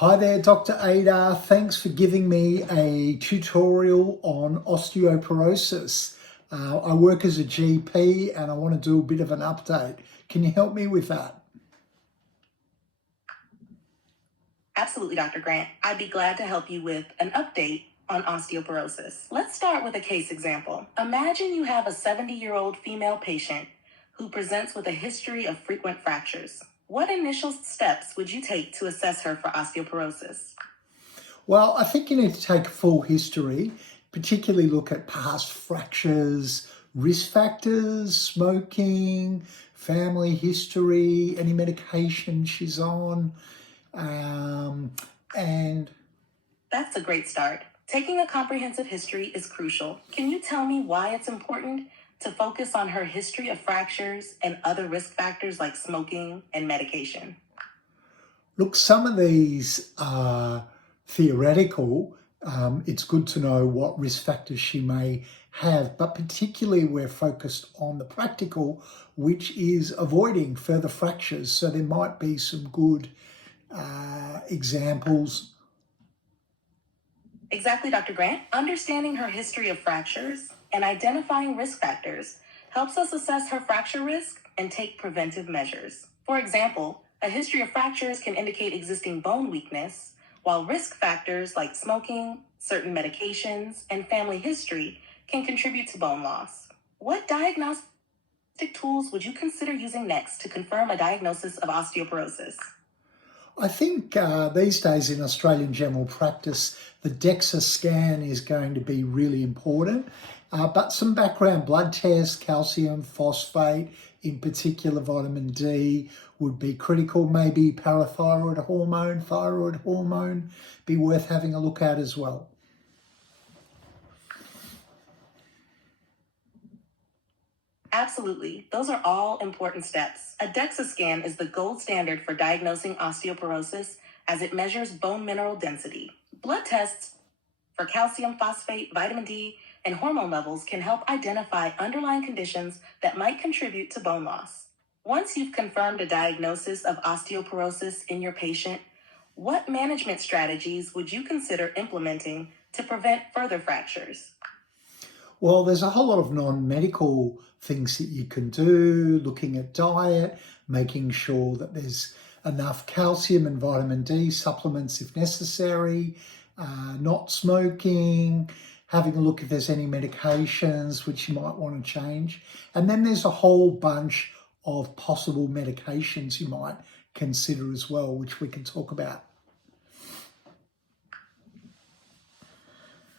Hi there, Dr. Aida. Thanks for giving me a tutorial on osteoporosis. I work as a GP and I want to do a bit of an update. Can you help me with that? Absolutely, Dr. Grant. I'd be glad to help you with an update on osteoporosis. Let's start with a case example. Imagine you have a 70-year-old female patient who presents with a history of frequent fractures. What initial steps would you take to assess her for osteoporosis? Well, I think you need to take a full history, particularly look at past fractures, risk factors, smoking, family history, any medication she's on, and That's a great start. Taking a comprehensive history is crucial. Can you tell me why it's important to focus on her history of fractures and other risk factors like smoking and medication? look, some of these are theoretical. It's good to know what risk factors she may have, but particularly we're focused on the practical, which is avoiding further fractures. So there might be some good examples. Exactly, Dr. Grant. Understanding her history of fractures and identifying risk factors helps us assess her fracture risk and take preventive measures. For example, a history of fractures can indicate existing bone weakness, while risk factors like smoking, certain medications, and family history can contribute to bone loss. What diagnostic tools would you consider using next to confirm a diagnosis of osteoporosis? I think these days in Australian general practice, the DEXA scan is going to be really important, but some background blood tests, calcium, phosphate, in particular vitamin D would be critical. Maybe parathyroid hormone, thyroid hormone, be worth having a look at as well. Absolutely. Those are all important steps. A DEXA scan is the gold standard for diagnosing osteoporosis as it measures bone mineral density. Blood tests for calcium, phosphate, vitamin D, and hormone levels can help identify underlying conditions that might contribute to bone loss. Once you've confirmed a diagnosis of osteoporosis in your patient, what management strategies would you consider implementing to prevent further fractures? Well, there's a whole lot of non-medical things that you can do, looking at diet, making sure that there's enough calcium and vitamin D supplements if necessary, not smoking, having a look if there's any medications which you might want to change. And then there's a whole bunch of possible medications you might consider as well, which we can talk about.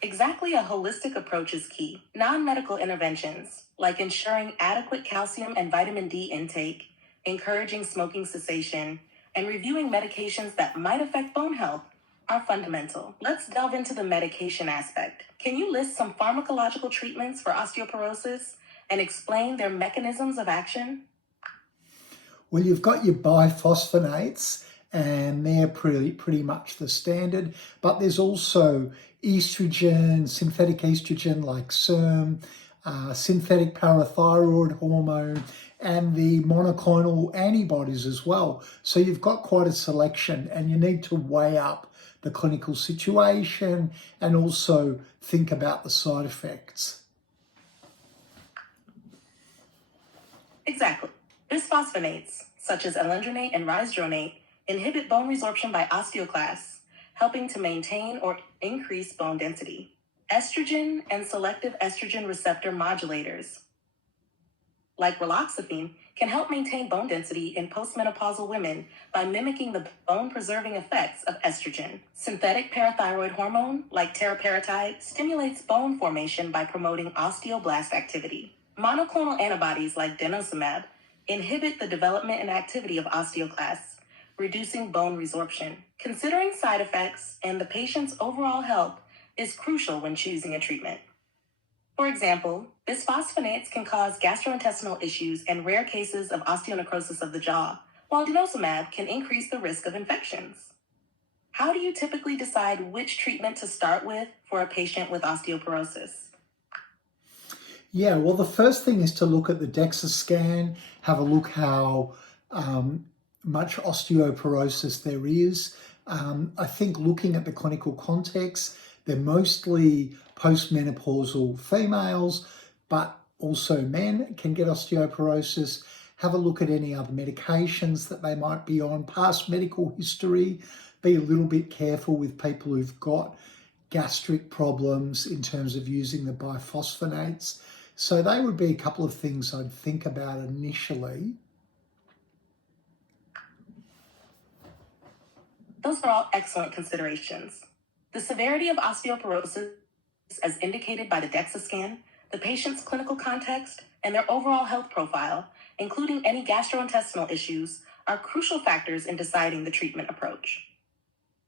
Exactly, a holistic approach is key. Non-medical interventions, like ensuring adequate calcium and vitamin D intake, encouraging smoking cessation, and reviewing medications that might affect bone health, are fundamental. Let's delve into the medication aspect. Can you list some pharmacological treatments for osteoporosis and explain their mechanisms of action? Well, you've got your biphosphonates, and they're pretty much the standard, but there's also estrogen, synthetic estrogen like SERM, synthetic parathyroid hormone, and the monoclonal antibodies as well. So you've got quite a selection, and you need to weigh up the clinical situation and also think about the side effects. Exactly. Bisphosphonates, such as alendronate and risdronate, inhibit bone resorption by osteoclasts, helping to maintain or increase bone density. Estrogen and selective estrogen receptor modulators, like raloxifene, can help maintain bone density in postmenopausal women by mimicking the bone-preserving effects of estrogen. Synthetic parathyroid hormone, like teriparatide, stimulates bone formation by promoting osteoblast activity. Monoclonal antibodies, like denosumab, inhibit the development and activity of osteoclasts, reducing bone resorption. Considering side effects and the patient's overall health is crucial when choosing a treatment. For example, bisphosphonates can cause gastrointestinal issues and rare cases of osteonecrosis of the jaw, while denosumab can increase the risk of infections. How do you typically decide which treatment to start with for a patient with osteoporosis? Yeah, well, the first thing is to look at the DEXA scan, have a look how much osteoporosis there is. I think looking at the clinical context, they're mostly postmenopausal females, but also men can get osteoporosis. Have a look at any other medications that they might be on, past medical history. Be a little bit careful with people who've got gastric problems in terms of using the biphosphonates. So they would be a couple of things I'd think about initially. Those are all excellent considerations. The severity of osteoporosis, as indicated by the DEXA scan, the patient's clinical context, and their overall health profile, including any gastrointestinal issues, are crucial factors in deciding the treatment approach.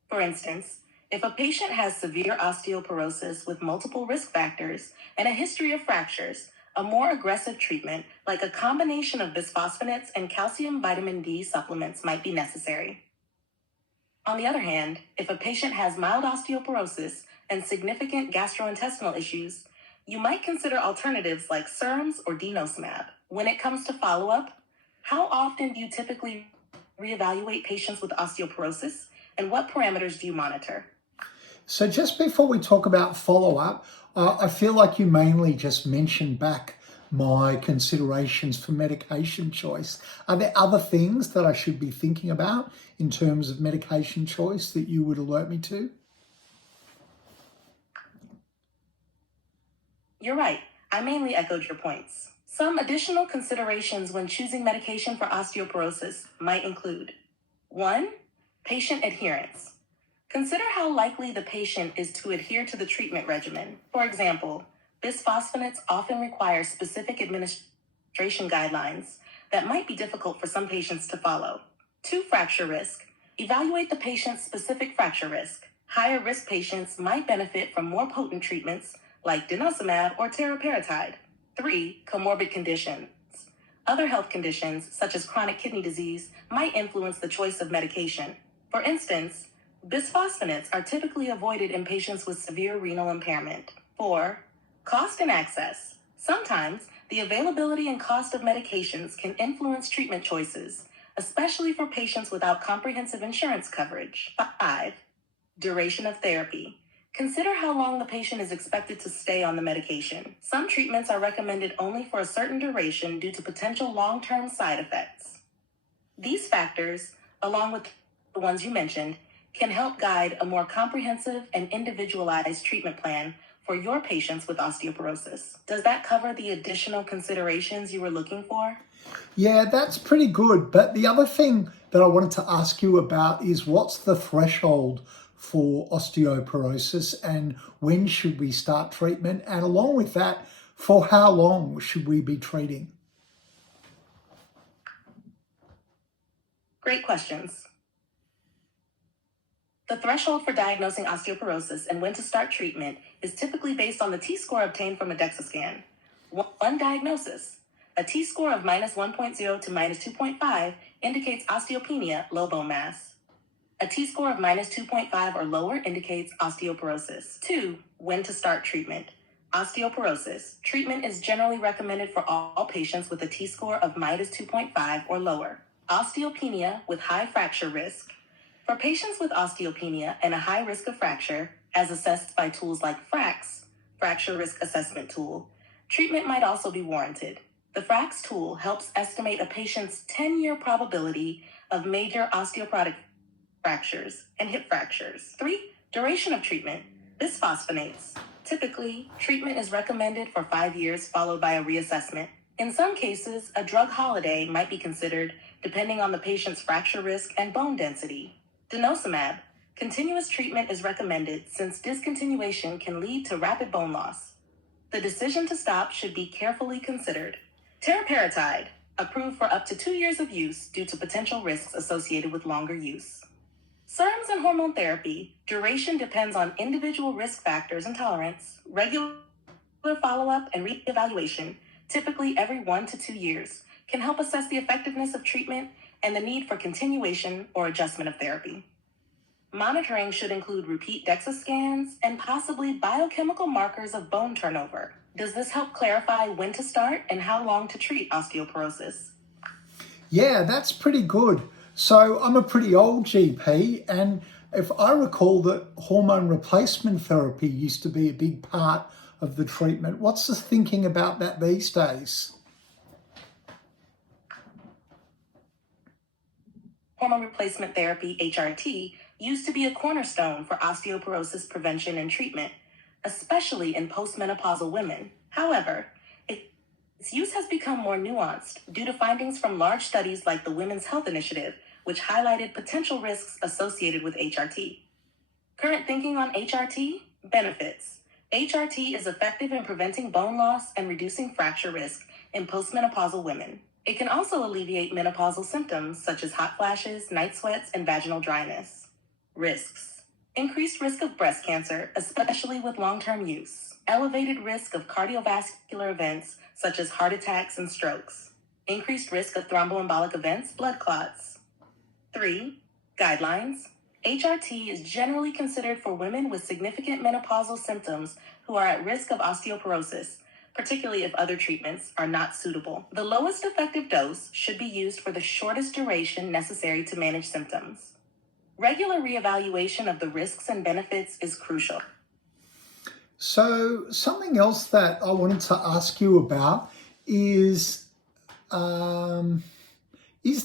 For instance, if a patient has severe osteoporosis with multiple risk factors and a history of fractures, a more aggressive treatment, like a combination of bisphosphonates and calcium vitamin D supplements, might be necessary. On the other hand, if a patient has mild osteoporosis and significant gastrointestinal issues, you might consider alternatives like SERMs or denosumab. When it comes to follow-up, how often do you typically reevaluate patients with osteoporosis, and what parameters do you monitor? So just before we talk about follow-up, I feel like you mainly just mentioned back my considerations for medication choice. Are there other things that I should be thinking about in terms of medication choice that you would alert me to? You're right. I mainly echoed your points. Some additional considerations when choosing medication for osteoporosis might include 1. Patient adherence. Consider how likely the patient is to adhere to the treatment regimen. For example, bisphosphonates often require specific administration guidelines that might be difficult for some patients to follow. 2. Fracture risk. Evaluate the patient's specific fracture risk. Higher risk patients might benefit from more potent treatments like denosumab or teriparatide. 3. Comorbid conditions. Other health conditions, such as chronic kidney disease, might influence the choice of medication. For instance, bisphosphonates are typically avoided in patients with severe renal impairment. 4. Cost and access. Sometimes, the availability and cost of medications can influence treatment choices, especially for patients without comprehensive insurance coverage. 5. Duration of therapy. Consider how long the patient is expected to stay on the medication. Some treatments are recommended only for a certain duration due to potential long-term side effects. These factors, along with the ones you mentioned, can help guide a more comprehensive and individualized treatment plan for your patients with osteoporosis. Does that cover the additional considerations you were looking for? Yeah, that's pretty good. But the other thing that I wanted to ask you about is what's the threshold for osteoporosis and when should we start treatment? And along with that, for how long should we be treating? Great questions. The threshold for diagnosing osteoporosis and when to start treatment is typically based on the T-score obtained from a DEXA scan. One diagnosis. A T-score of -1.0 to -2.5 indicates osteopenia, low bone mass. A T-score of -2.5 or lower indicates osteoporosis. 2. When to start treatment. Osteoporosis. Treatment is generally recommended for all patients with a T-score of -2.5 or lower. Osteopenia with high fracture risk. For patients with osteopenia and a high risk of fracture, as assessed by tools like FRAX, Fracture Risk Assessment Tool, treatment might also be warranted. The FRAX tool helps estimate a patient's 10-year probability of major osteoporotic fractures and hip fractures. 3. Duration of treatment. Bisphosphonates. Typically, treatment is recommended for 5 years followed by a reassessment. In some cases, a drug holiday might be considered depending on the patient's fracture risk and bone density. Denosumab. Continuous treatment is recommended since discontinuation can lead to rapid bone loss. The decision to stop should be carefully considered. Teriparatide. Approved for up to 2 years of use due to potential risks associated with longer use. SERMs and hormone therapy. Duration depends on individual risk factors and tolerance. Regular follow-up and reevaluation, typically every 1 to 2 years, can help assess the effectiveness of treatment and the need for continuation or adjustment of therapy. Monitoring should include repeat DEXA scans and possibly biochemical markers of bone turnover. Does this help clarify when to start and how long to treat osteoporosis? Yeah, that's pretty good. So I'm a pretty old GP, and if I recall that hormone replacement therapy used to be a big part of the treatment. What's the thinking about that these days? Hormone replacement therapy, HRT, used to be a cornerstone for osteoporosis prevention and treatment, especially in postmenopausal women. However, its use has become more nuanced due to findings from large studies like the Women's Health Initiative, which highlighted potential risks associated with HRT. Current thinking on HRT? Benefits. HRT is effective in preventing bone loss and reducing fracture risk in postmenopausal women. It can also alleviate menopausal symptoms such as hot flashes, night sweats, and vaginal dryness. Risks. Increased risk of breast cancer, especially with long-term use. Elevated risk of cardiovascular events such as heart attacks and strokes. Increased risk of thromboembolic events, blood clots. 3. Guidelines. HRT is generally considered for women with significant menopausal symptoms who are at risk of osteoporosis, particularly if other treatments are not suitable. The lowest effective dose should be used for the shortest duration necessary to manage symptoms. Regular reevaluation of the risks and benefits is crucial. So something else that I wanted to ask you about is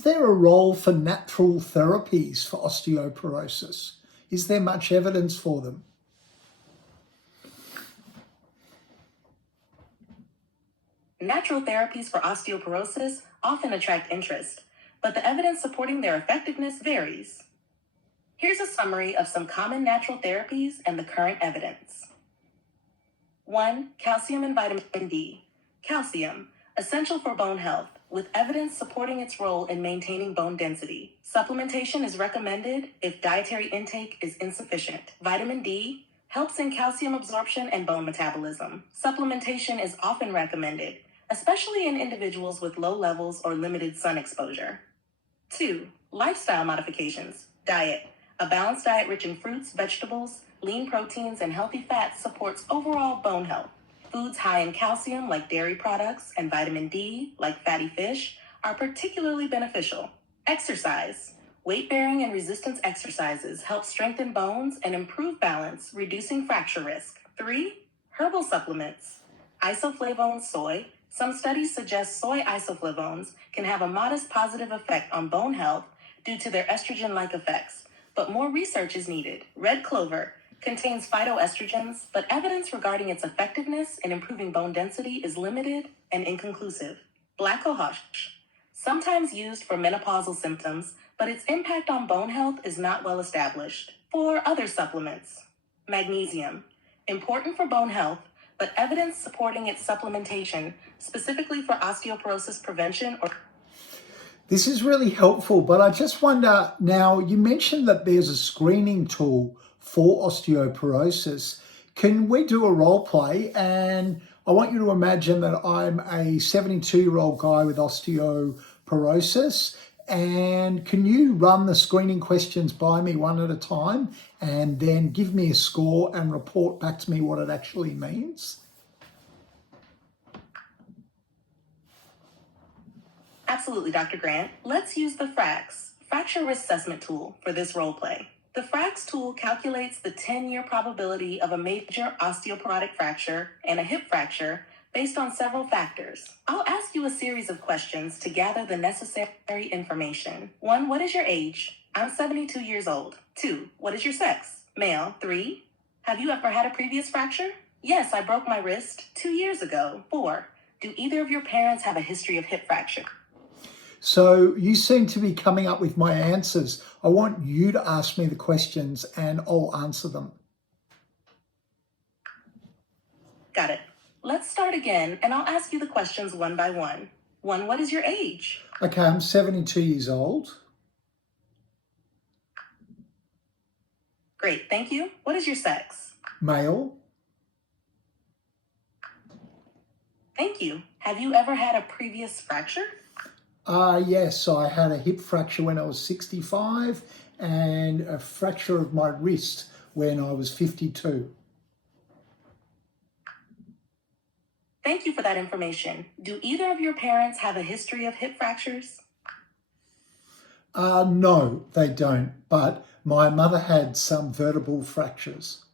there a role for natural therapies for osteoporosis? Is there much evidence for them? Natural therapies for osteoporosis often attract interest, but the evidence supporting their effectiveness varies. Here's a summary of some common natural therapies and the current evidence. 1. Calcium and vitamin D. Calcium, essential for bone health, with evidence supporting its role in maintaining bone density. Supplementation is recommended if dietary intake is insufficient. Vitamin D helps in calcium absorption and bone metabolism. Supplementation is often recommended, especially in individuals with low levels or limited sun exposure. 2. Lifestyle modifications. Diet. A balanced diet rich in fruits, vegetables, lean proteins, and healthy fats supports overall bone health. Foods high in calcium, like dairy products, and vitamin D, like fatty fish, are particularly beneficial. Exercise. Weight-bearing and resistance exercises help strengthen bones and improve balance, reducing fracture risk. 3. Herbal supplements. Isoflavones, soy. Some studies suggest soy isoflavones can have a modest positive effect on bone health due to their estrogen-like effects, but more research is needed. Red clover contains phytoestrogens, but evidence regarding its effectiveness in improving bone density is limited and inconclusive. Black cohosh, sometimes used for menopausal symptoms, but its impact on bone health is not well established. 4. Other supplements. Magnesium, important for bone health, but evidence supporting its supplementation, specifically for osteoporosis prevention or... This is really helpful, but I just wonder, now you mentioned that there's a screening tool for osteoporosis. Can we do a role play? And I want you to imagine that I'm a 72-year-old guy with osteoporosis. And can you run the screening questions by me one at a time and then give me a score and report back to me what it actually means? Absolutely, Dr. Grant. Let's use the FRAX, Fracture Risk Assessment Tool, for this role play. The FRAX tool calculates the 10-year probability of a major osteoporotic fracture and a hip fracture based on several factors. I'll ask you a series of questions to gather the necessary information. 1. What is your age? I'm 72 years old. 2. What is your sex? Male. 3. Have you ever had a previous fracture? Yes, I broke my wrist 2 years ago. 4. Do either of your parents have a history of hip fracture? So you seem to be coming up with my answers. I want you to ask me the questions and I'll answer them. Got it. Let's start again and I'll ask you the questions one by one. 1. What is your age? Okay, I'm 72 years old. Great, thank you. What is your sex? Male. Thank you. Have you ever had a previous fracture? Yes, I had a hip fracture when I was 65 and a fracture of my wrist when I was 52. Thank you for that information. Do either of your parents have a history of hip fractures? No, they don't. But My mother had some vertebral fractures.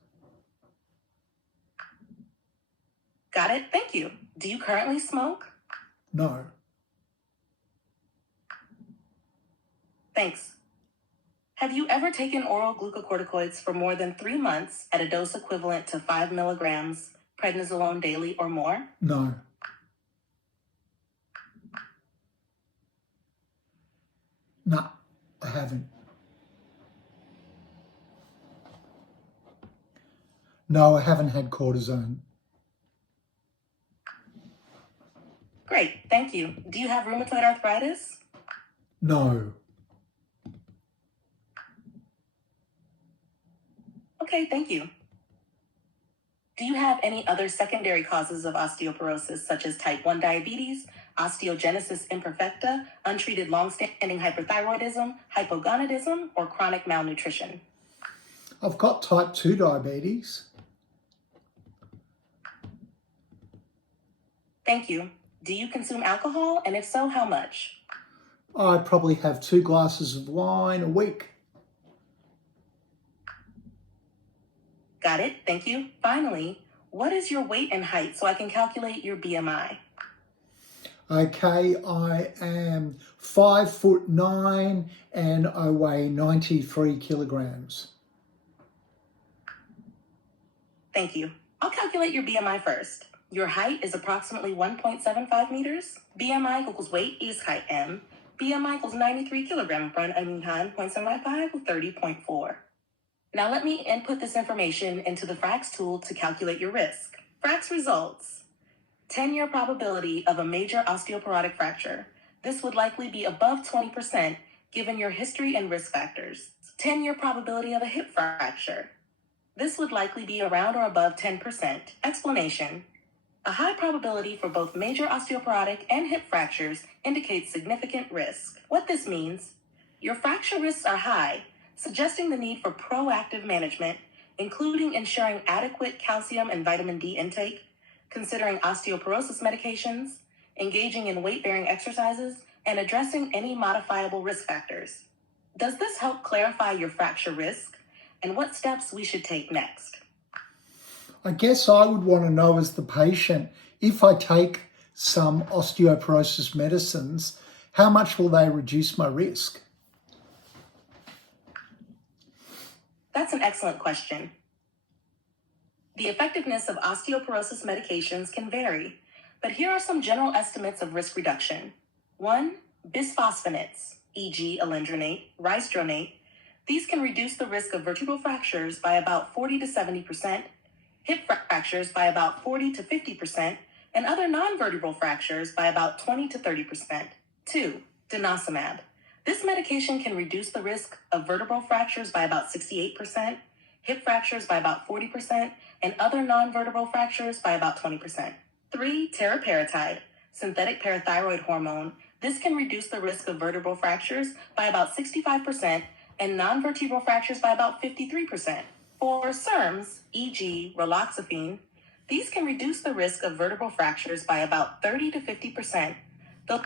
Got it. Thank you. Do you currently smoke? No. Thanks. Have you ever taken oral glucocorticoids for more than 3 months at a dose equivalent to 5 milligrams prednisolone daily or more? No. No, I haven't. No, I haven't had cortisone. Great, thank you. Do you have rheumatoid arthritis? No. Okay, thank you. Do you have any other secondary causes of osteoporosis, such as type 1 diabetes, osteogenesis imperfecta, untreated long-standing hyperthyroidism, hypogonadism, or chronic malnutrition? I've got type 2 diabetes. Thank you. Do you consume alcohol, and if so, how much? I probably have 2 glasses of wine a week. Got it, thank you. Finally, what is your weight and height so I can calculate your BMI? Okay, I am 5'9" and I weigh 93 kilograms. Thank you. I'll calculate your BMI first. Your height is approximately 1.75 meters. BMI equals weight is height M. BMI equals 93 kilograms, 0.75 equals 30.4. Now let me input this information into the FRAX tool to calculate your risk. FRAX results: 10-year probability of a major osteoporotic fracture. This would likely be above 20% given your history and risk factors. 10-year probability of a hip fracture. This would likely be around or above 10%. Explanation: a high probability for both major osteoporotic and hip fractures indicates significant risk. What this means: your fracture risks are high, suggesting the need for proactive management, including ensuring adequate calcium and vitamin D intake, considering osteoporosis medications, engaging in weight-bearing exercises, and addressing any modifiable risk factors. Does this help clarify your fracture risk and what steps we should take next? I guess I would want to know as the patient, if I take some osteoporosis medicines, how much will they reduce my risk? That's an excellent question. The effectiveness of osteoporosis medications can vary, but here are some general estimates of risk reduction. 1. Bisphosphonates, e.g. alendronate, risdronate. These can reduce the risk of vertebral fractures by about 40 to 70%, hip fractures by about 40 to 50%, and other non-vertebral fractures by about 20 to 30%. 2. Denosumab. This medication can reduce the risk of vertebral fractures by about 68%, hip fractures by about 40%, and other non-vertebral fractures by about 20%. 3. Teriparatide, synthetic parathyroid hormone. This can reduce the risk of vertebral fractures by about 65% and non-vertebral fractures by about 53%. 4. SERMs, e.g. raloxifene. These can reduce the risk of vertebral fractures by about 30 to 50%, though